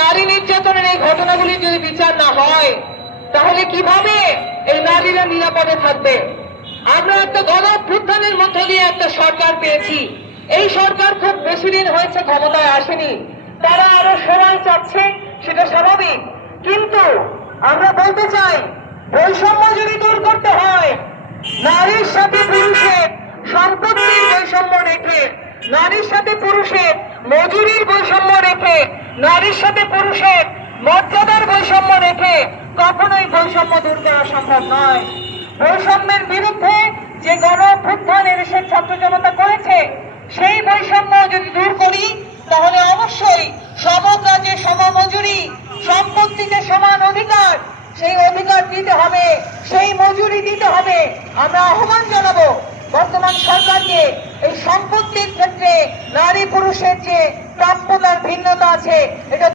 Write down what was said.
নারী নির্যাতনের এই ঘটনাগুলি যদি বিচার না হয় তাহলে কিভাবে এই নারীরা নিরাপদে থাকবে? আমরা একটা গণ অভ্যুত্থানের মধ্য দিয়ে একটা সরকার পেয়েছি। এই সরকার খুব বেশি দিন হয়েছে ক্ষমতায় আসেনি, তারা আরো সময় চাচ্ছে, সেটা স্বাভাবিক। কিন্তু আমরা বলতে চাই, বৈষম্য যদি দূর করতে হয়, নারীর সাথে পুরুষের সম্পত্তির বৈষম্য রেখে, নারীর সাথে পুরুষের মজুরির বৈষম্য রেখে, নারীর সাথে পুরুষের মর্যাদার বৈষম্য রেখে কখনোই বৈষম্য দূর করা সম্ভব নয়। বৈষম্যের বিরুদ্ধে যে গণ অভ্যুত্থান এদেশের ছাত্র জনতা করেছে, সেই বৈষম্য যদি দূর করি তাহলে অবশ্যই সম কাজে সম মজুরি, সম্পত্তিতে সমান অধিকার, সেই অধিকার দিতে হবে, সেই মজুরি দিতে হবে। আমরা আহ্বান জানাবো বর্তমান সরকারকে, এই সম্পত্তির ক্ষেত্রে নারী পুরুষের যে প্রাপ্যতার ভিন্নতা আছে এটা